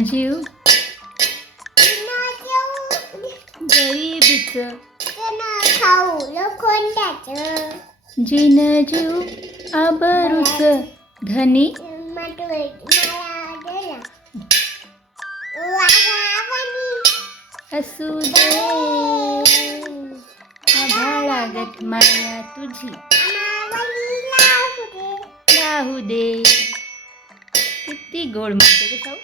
जीव गरीबीचं खाऊ लोखंडाचं जिन जीव आबरूचं धनी असू दे आभाळागत माया तुझी राहू दे. किती गोड म्हणते ग साऊ.